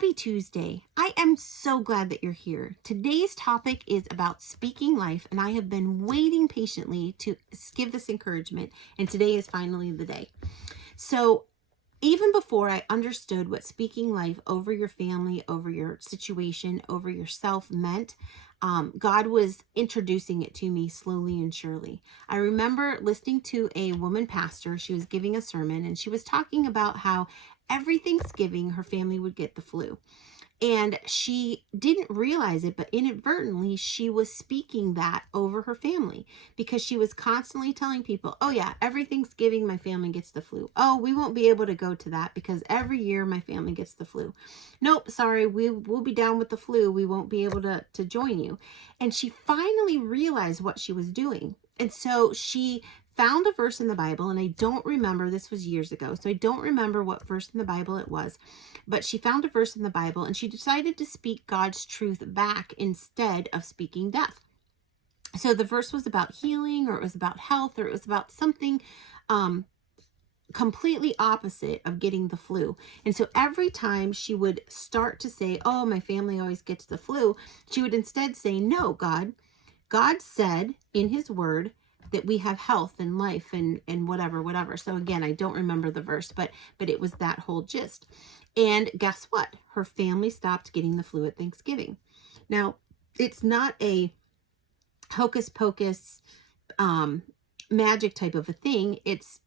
Happy Tuesday. I am so glad that you're here. Today's topic is about speaking life, and I have been waiting patiently to give this encouragement, and today is finally the day. So, even before I understood what speaking life over your family, over your situation, over yourself meant, God was introducing it to me slowly and surely. I remember listening to a woman pastor. She was giving a sermon, and she was talking about how every Thanksgiving her family would get the flu. And she didn't realize it, but inadvertently, she was speaking that over her family because she was constantly telling people, oh, yeah, every Thanksgiving, my family gets the flu. Oh, we won't be able to go to that because every year my family gets the flu. Nope, sorry, we'll be down with the flu. We won't be able to join you. And she finally realized what she was doing. And so she found a verse in the Bible, and I don't remember, this was years ago, so I don't remember what verse in the Bible it was, but she found a verse in the Bible and she decided to speak God's truth back instead of speaking death. So the verse was about healing, or it was about health, or it was about something completely opposite of getting the flu. And so every time she would start to say, oh, my family always gets the flu, she would instead say, no, God said in his word that we have health and life and whatever. So again, I don't remember the verse, but it was that whole gist. And guess what? Her family stopped getting the flu at Thanksgiving. Now, it's not a hocus pocus magic type of a thing. It's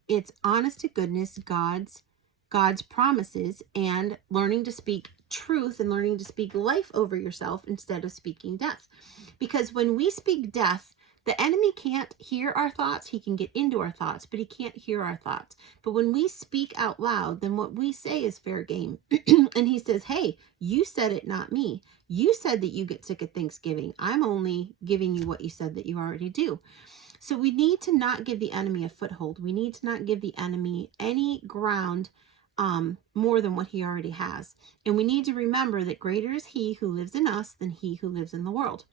honest to goodness God's promises, and learning to speak truth and learning to speak life over yourself instead of speaking death. Because when we speak death, the enemy can't hear our thoughts. He can get into our thoughts, but he can't hear our thoughts. But when we speak out loud, then what we say is fair game. And he says, hey, you said it, not me. You said that you get sick at Thanksgiving. I'm only giving you what you said that you already do. So we need to not give the enemy a foothold. We need to not give the enemy any ground more than what he already has. And we need to remember that greater is he who lives in us than he who lives in the world.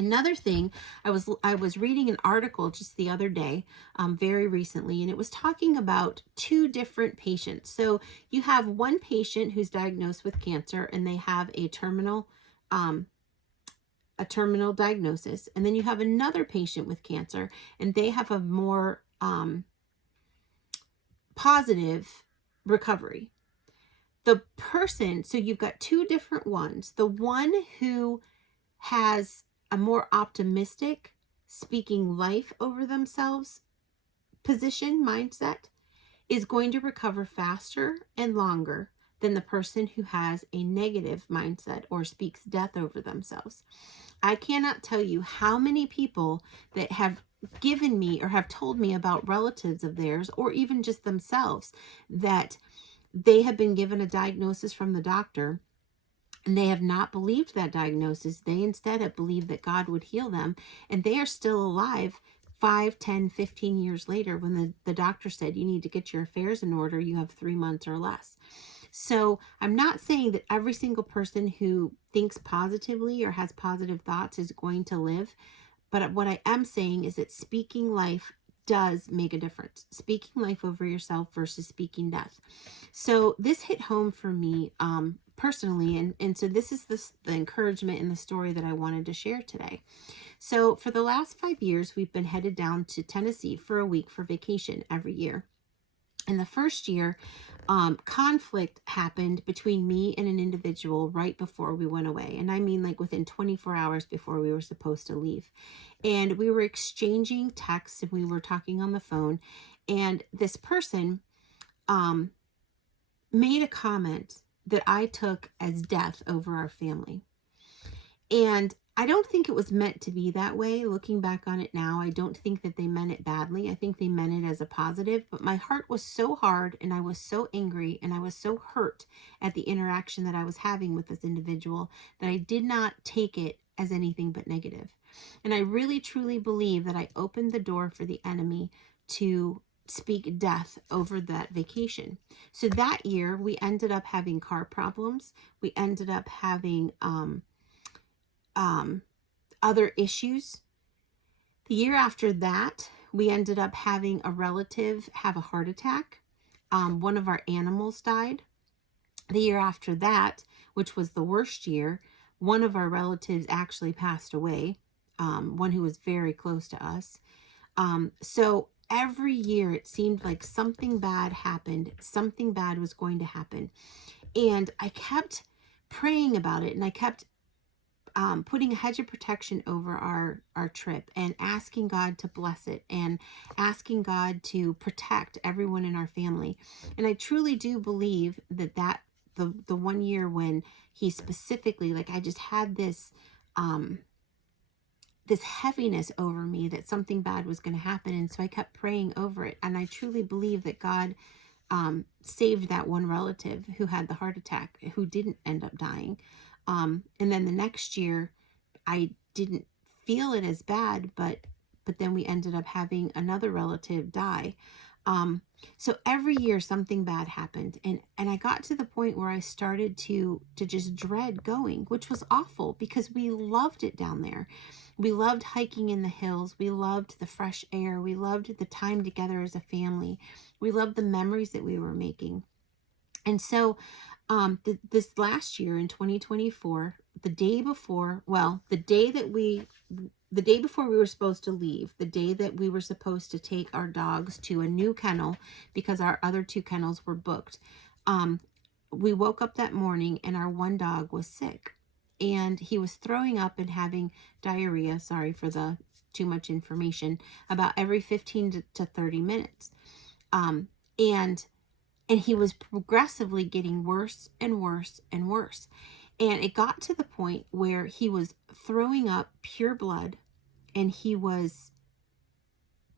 Another thing, I was reading an article just the other day, very recently, and it was talking about two different patients. So you have one patient who's diagnosed with cancer, and they have a terminal diagnosis, and then you have another patient with cancer, and they have a more positive recovery. The person, so you've got two different ones. The one who has a more optimistic, speaking life over themselves mindset is going to recover faster and longer than the person who has a negative mindset or speaks death over themselves. I cannot tell you how many people that have given me or have told me about relatives of theirs, or even just themselves, that they have been given a diagnosis from the doctor and they have not believed that diagnosis. They instead have believed that God would heal them, and they are still alive 5, 10, 15 years later when the doctor said, you need to get your affairs in order. You have 3 months or less. So I'm not saying that every single person who thinks positively or has positive thoughts is going to live. But what I am saying is that speaking life does make a difference. Speaking life over yourself versus speaking death. So this hit home for me personally. And so this is the encouragement in the story that I wanted to share today. So for the last 5 years, we've been headed down to Tennessee for a week for vacation every year. In the first year, conflict happened between me and an individual right before we went away. And I mean, like within 24 hours before we were supposed to leave. And we were exchanging texts and we were talking on the phone. And this person made a comment that I took as death over our family. And I don't think it was meant to be that way. Looking back on it now, I don't think that they meant it badly. I think they meant it as a positive, but my heart was so hard and I was so angry and I was so hurt at the interaction that I was having with this individual that I did not take it as anything but negative. And I really truly believe that I opened the door for the enemy to speak death over that vacation. So that year we ended up having car problems. We ended up having other issues. The year after that, we ended up having a relative have a heart attack. One of our animals died. The year after that, which was the worst year. One of our relatives actually passed away, one who was very close to us. So every year it seemed like something bad happened. Something bad was going to happen. And I kept praying about it, and I kept putting a hedge of protection over our trip, and asking God to bless it, and asking God to protect everyone in our family. And I truly do believe that the one year when he specifically, like, I just had um this heaviness over me that something bad was going to happen, and so I kept praying over it. And I truly believe that God saved that one relative who had the heart attack, who didn't end up dying. And then the next year, I didn't feel it as bad, but then we ended up having another relative die. Um, so every year something bad happened, and I got to the point where I started to just dread going, which was awful because we loved it down there. We loved hiking in the hills. We loved the fresh air. We loved the time together as a family. We loved the memories that we were making. And so this last year in 2024, the day before, well, the day before we were supposed to leave, the day that we were supposed to take our dogs to a new kennel because our other two kennels were booked, um, we woke up that morning and our one dog was sick, and he was throwing up and having diarrhea. Sorry for the too much information. About every 15 to 30 minutes. Um, and and he was progressively getting worse and worse and worse. And it got to the point where he was throwing up pure blood, and he was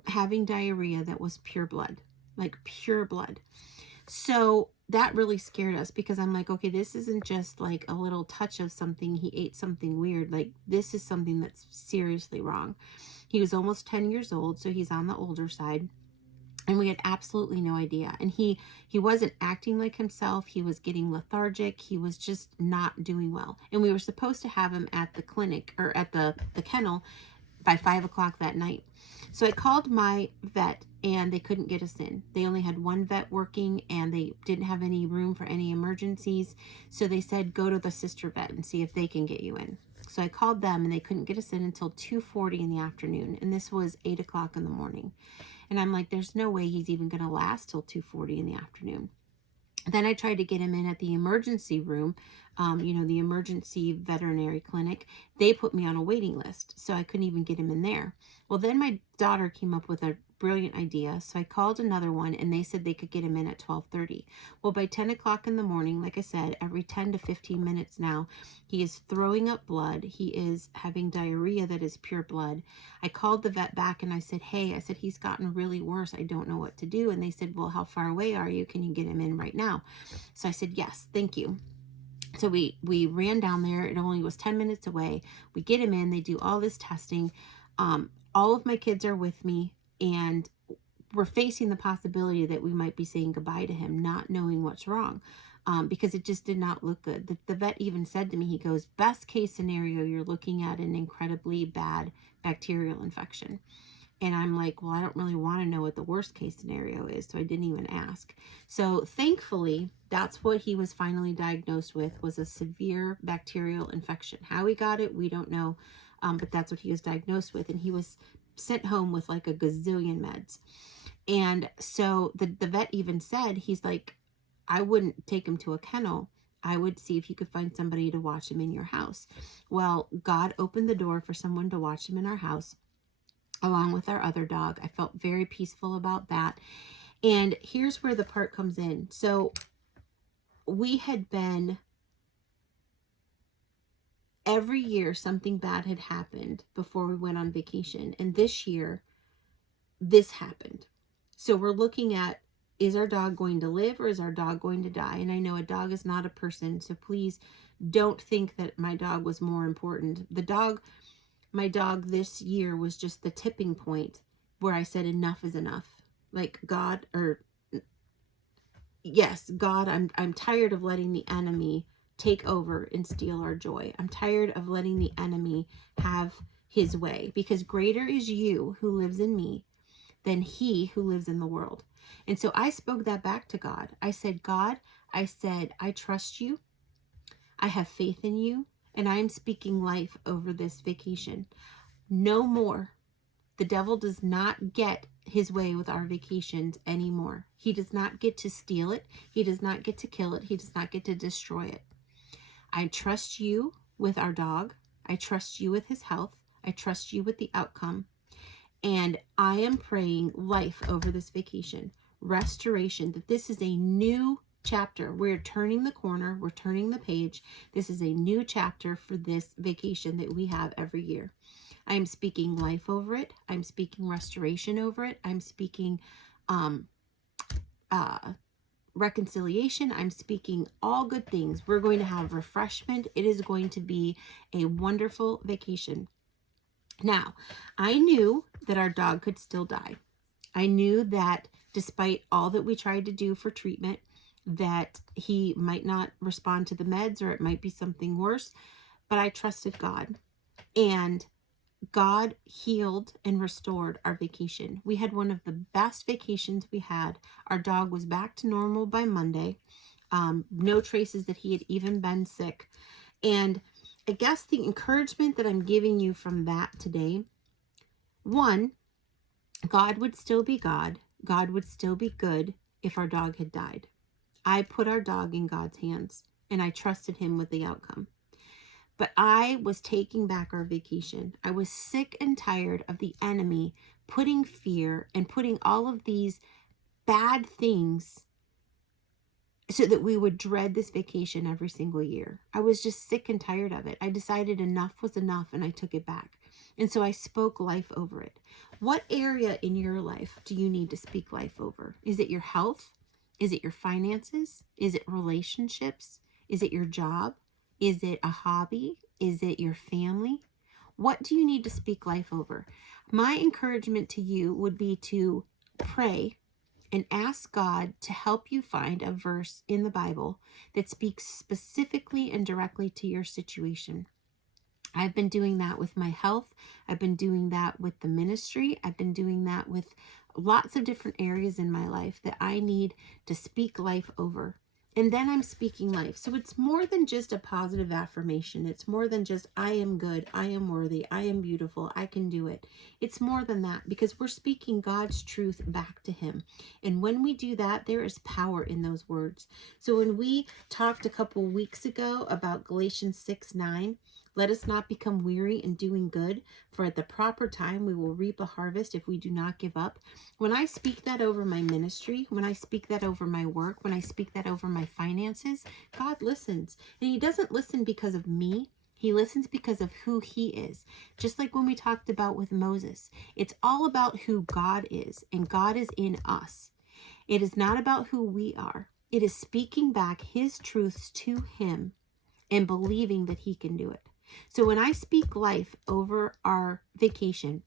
having diarrhea that was pure blood, like pure blood. So that really scared us, because I'm like, okay, this isn't just like a little touch of something. He ate something weird. Like, this is something that's seriously wrong. He was almost 10 years old, so he's on the older side. And we had absolutely no idea. And he wasn't acting like himself. He was getting lethargic. He was just not doing well. And we were supposed to have him at the clinic, or at the kennel, by 5 o'clock that night. So I called my vet, and they couldn't get us in. They only had one vet working, and they didn't have any room for any emergencies. So they said, go to the sister vet and see if they can get you in. So I called them, and they couldn't get us in until 2:40 in the afternoon. And this was 8 o'clock in the morning. And I'm like, there's no way he's even going to last till 2:40 in the afternoon. Then I tried to get him in at the emergency room, the emergency veterinary clinic. They put me on a waiting list, so I couldn't even get him in there. Well, then my daughter came up with a brilliant idea. So I called another one, and they said they could get him in at 12:30. Well, by 10 o'clock in the morning, like I said, every 10 to 15 minutes now, he is throwing up blood. He is having diarrhea that is pure blood. I called the vet back, and I said, hey, he's gotten really worse. I don't know what to do. And they said, well, how far away are you? Can you get him in right now? So I said, yes, thank you. So we ran down there. It only was 10 minutes away. We get him in. They do all this testing. All of my kids are with me, and we're facing the possibility that we might be saying goodbye to him, not knowing what's wrong, because it just did not look good. The vet even said to me, he goes, best case scenario, you're looking at an incredibly bad bacterial infection. And I'm like, well, I don't really want to know what the worst case scenario is, so I didn't even ask. So thankfully, that's what he was finally diagnosed with, was a severe bacterial infection. How he got it, we don't know, but that's what he was diagnosed with. And he was sent home with like a gazillion meds. And so the vet even said, he's like, I wouldn't take him to a kennel. I would see if you could find somebody to watch him in your house. Well, God opened the door for someone to watch him in our house, along with our other dog. I felt very peaceful about that. And here's where the part comes in. So we had been, every year something bad had happened before we went on vacation. And this year, this happened. So we're looking at, is our dog going to live, or is our dog going to die? And I know a dog is not a person, so please don't think that my dog was more important. My dog this year was just the tipping point where I said enough is enough. Like, God, or yes, God, I'm tired of letting the enemy take over and steal our joy. I'm tired of letting the enemy have his way, because greater is you who lives in me than he who lives in the world. And so I spoke that back to God. I said, God, I trust you. I have faith in you, and I am speaking life over this vacation. No more. The devil does not get his way with our vacations anymore. He does not get to steal it. He does not get to kill it. He does not get to destroy it. I trust you with our dog. I trust you with his health. I trust you with the outcome. And I am praying life over this vacation, restoration, that this is a new chapter. We're turning the corner. We're turning the page. This is a new chapter for this vacation that we have every year. I am speaking life over it. I'm speaking restoration over it. I'm speaking reconciliation. I'm speaking all good things. We're going to have refreshment. It is going to be a wonderful vacation. Now, I knew that our dog could still die. I knew that despite all that we tried to do for treatment, that he might not respond to the meds, or it might be something worse, but I trusted God. And God healed and restored our vacation. We had one of the best vacations we had. Our dog was back to normal by Monday. No traces that he had even been sick. And I guess the encouragement that I'm giving you from that today, one, God would still be God. God would still be good if our dog had died. I put our dog in God's hands, and I trusted him with the outcome. But I was taking back our vacation. I was sick and tired of the enemy putting fear and putting all of these bad things so that we would dread this vacation every single year. I was just sick and tired of it. I decided enough was enough, and I took it back. And so I spoke life over it. What area in your life do you need to speak life over? Is it your health? Is it your finances? Is it relationships? Is it your job? Is it a hobby? Is it your family? What do you need to speak life over? My encouragement to you would be to pray and ask God to help you find a verse in the Bible that speaks specifically and directly to your situation. I've been doing that with my health. I've been doing that with the ministry. I've been doing that with lots of different areas in my life that I need to speak life over. And then I'm speaking life. So it's more than just a positive affirmation. It's more than just, I am good, I am worthy, I am beautiful, I can do it. It's more than that, because we're speaking God's truth back to him. And when we do that, there is power in those words. So when we talked a couple weeks ago about Galatians 6:9, let us not become weary in doing good, for at the proper time we will reap a harvest if we do not give up. When I speak that over my ministry, when I speak that over my work, when I speak that over my finances, God listens. And he doesn't listen because of me. He listens because of who he is. Just like when we talked about with Moses, it's all about who God is, and God is in us. It is not about who we are. It is speaking back his truths to him and believing that he can do it. So when I speak life over our vacation,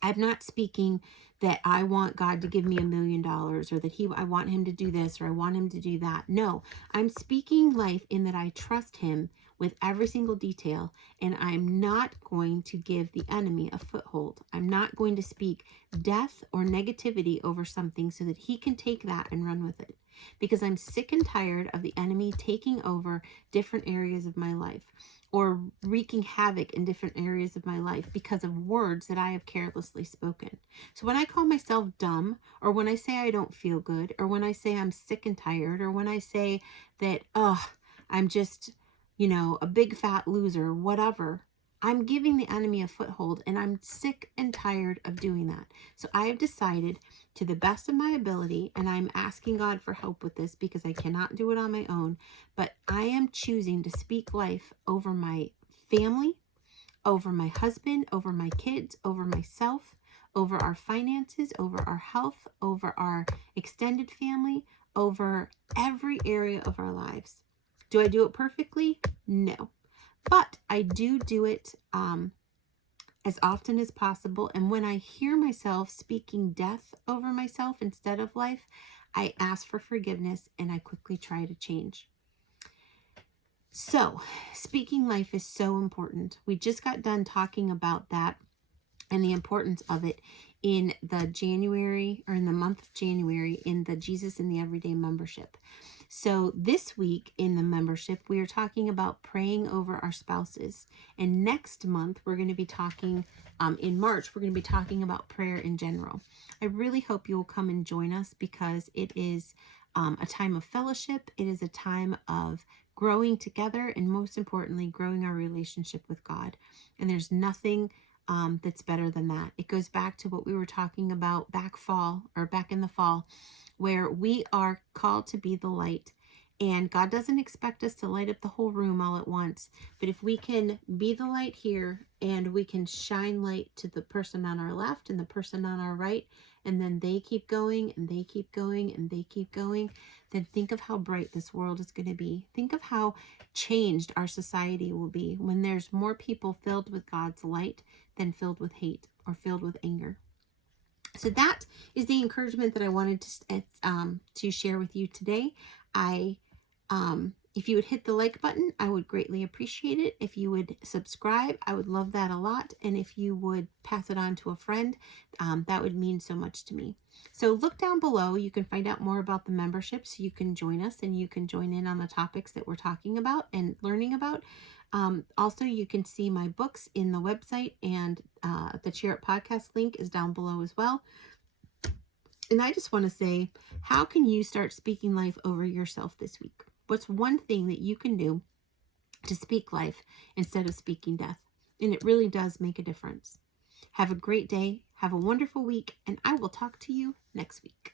I'm not speaking that I want God to give me $1 million, or that I want him to do this, or I want him to do that. No, I'm speaking life in that I trust him with every single detail, and I'm not going to give the enemy a foothold. I'm not going to speak death or negativity over something so that he can take that and run with it, because I'm sick and tired of the enemy taking over different areas of my life, or wreaking havoc in different areas of my life because of words that I have carelessly spoken. So when I call myself dumb, or when I say I don't feel good, or when I say I'm sick and tired, or when I say that, I'm just, a big fat loser, whatever, I'm giving the enemy a foothold, and I'm sick and tired of doing that. So I have decided, to the best of my ability, and I'm asking God for help with this because I cannot do it on my own, but I am choosing to speak life over my family, over my husband, over my kids, over myself, over our finances, over our health, over our extended family, over every area of our lives. Do I do it perfectly? No. But I do it as often as possible. And when I hear myself speaking death over myself instead of life, I ask for forgiveness and I quickly try to change. So speaking life is so important. We just got done talking about that and the importance of it in the January, or in the month of January, in the Jesus in the Everyday membership. So this week in the membership, we are talking about praying over our spouses. And next month, we're going to be talking, in March, we're going to be talking about prayer in general. I really hope you will come and join us, because it is a time of fellowship. It is a time of growing together, and most importantly, growing our relationship with God. And there's nothing that's better than that. It goes back to what we were talking about back in the fall, where we are called to be the light. And God doesn't expect us to light up the whole room all at once. But if we can be the light here, and we can shine light to the person on our left and the person on our right, and then they keep going and they keep going and they keep going, then think of how bright this world is going to be. Think of how changed our society will be when there's more people filled with God's light than filled with hate or filled with anger. So that is the encouragement that I wanted to share with you today. If you would hit the like button, I would greatly appreciate it. If you would subscribe, I would love that a lot. And if you would pass it on to a friend, that would mean so much to me. So look down below. You can find out more about the membership, so you can join us and you can join in on the topics that we're talking about and learning about. Also, you can see my books in the website, and the Cheer Up podcast link is down below as well. And I just want to say, how can you start speaking life over yourself this week? What's one thing that you can do to speak life instead of speaking death? And it really does make a difference. Have a great day. Have a wonderful week. And I will talk to you next week.